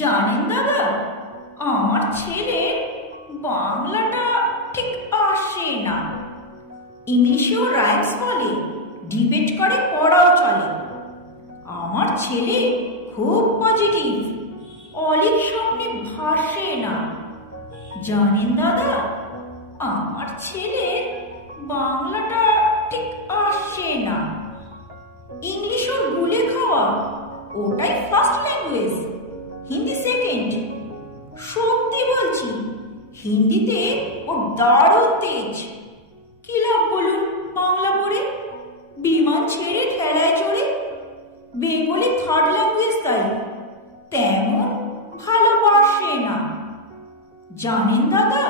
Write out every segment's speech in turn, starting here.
জানেন দাদা, আমার ছেলে বাংলাটা ঠিক আসে না। ইংলিশেও রাইমস বলে, ডিবেট করে, পড়াও চলে। আমার ছেলে খুব পজিটিভ, অলিক স্বপ্নে ভাসে না। জানেন দাদা, আমার ছেলে বাংলাটা ঠিক আসে না। ইংলিশ ওর গুলে খাওয়া, ওটাই ফার্স্ট ল্যাঙ্গুয়েজ, হিন্দি সেকেন্ড। সত্যি বলছি, হিন্দিতে ওর দারুণ তেজ। কি লাভ বলুন বাংলা পড়ে? বিমান ছেড়ে খেলায় চড়ে। বেঙ্গলি থার্ড ল্যাঙ্গুয়েজ তাই, তেমন ভালোবাসে না। জানেন দাদা,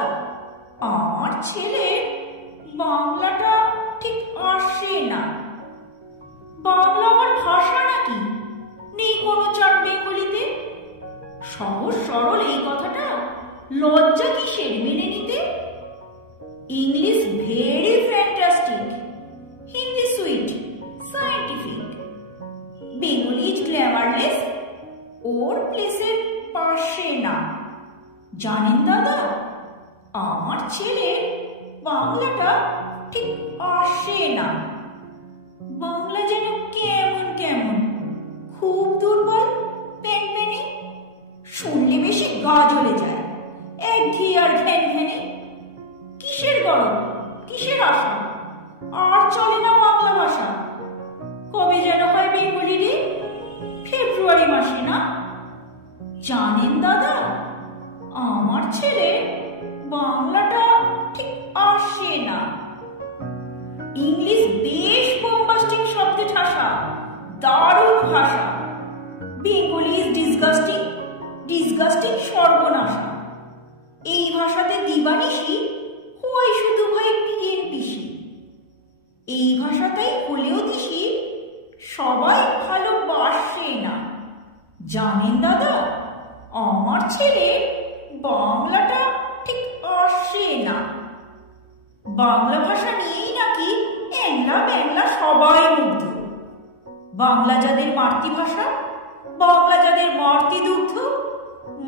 আমার ছেলে বাংলাটা ঠিক আসে না। বাংলা আমার ভাষা নাকি? নেই কোনো চাট বেঙ্গলিতে? সহজ সরল এই কথাটা লজ্জা কিসের মেনে নিতে? English very fantastic, Hindi sweet scientific, Bengali is glamourless, ওর প্লেসের পাশে না। জানেন দাদা, আমার ছেলে বাংলাটা ঠিক আসে না। বাংলা যেন কেমন কেমন, খুব দুর্বল, পেনপেনে, শুনলে বেশি গা জ্বলে যায়, একঘেয়ে আর ঘ্যান ঘ্যানে। কিসের গরম, কিসের আশা, আর চলে না বাংলা ভাষা। কবে যেন হয় বেঙ্গলি ডে? ফেব্রুয়ারি মাসে না? জানেন দাদা, আমার ছেলে বাংলাটা ঠিক আসে না। ইংলিশ বেশ বোম্বাস্টিক শব্দে ঠাসা, দারুণ ভাষা। বেঙ্গলি ইজ ডিসগাস্টিং, ডিসগাস্টিং সর্বনাশা। এই ভাষাতে দিবানিশি হয় শুধু ভাই পিএনপিসি। এই ভাষাতেই হলেও দিশি সবাই ভালোবাসে না। জানেন দাদা, আমার ছেলে বাংলাটা ঠিক আসে না। বাংলা ভাষা নিয়েই নাকি এংলা বেংলা সবাই মুগ্ধ। বাংলা যাদের মাতৃভাষা, বাংলা যাদের মাতৃদুগ্ধ,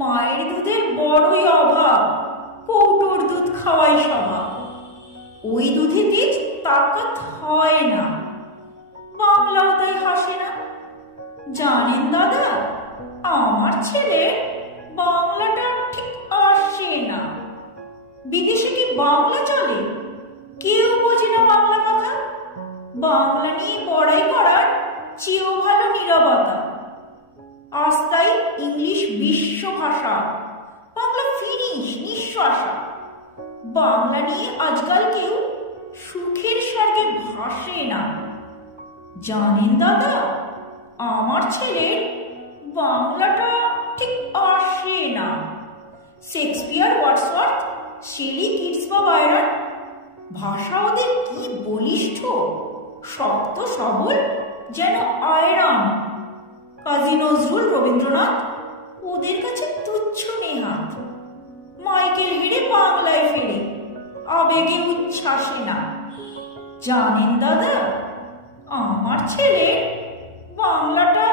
মায়ের দুধের বড়ই অভাব, কৌটোর দুধ খাওয়াই স্বভাব। ওই দুধে তেজ তাকাত হয় না, বাংলাও তাই হাসে না। জানেন দাদা, আমার ছেলে বাংলাটা ঠিক আসে না। বিদেশে কি বাংলা চলে? কেউ বোঝে না বাংলা কথা। বাংলা নিয়ে পড়াই করার চেয়েও ভালো নীরবতা। আজ তাই ইংলিশ বিশ্ব ভাষা, বাংলা ফিনিশ নিঃশ্বাসা। বাংলা নিয়ে আজকাল কেউ সুখের স্বর্গে ভাসে না। জানেন দাদা, আমার ছেলে বাংলাটা ঠিক আসে না। শেক্সপিয়ার, ওয়াটসওয়ার্থ, শেলি, কিটস বা বায়রন, ভাষা ওদের কি বলিষ্ঠ, শক্ত সবল, যেন আয়রন। কাজী নজরুল, রবীন্দ্রনাথ, ওদের কাছে তুচ্ছ নেহাত। মাইকেল হেরে বাংলায় ফেরে, আবেগে উচ্ছ্বাসে না। জানেন দাদা, আমার ছেলে বাংলাটা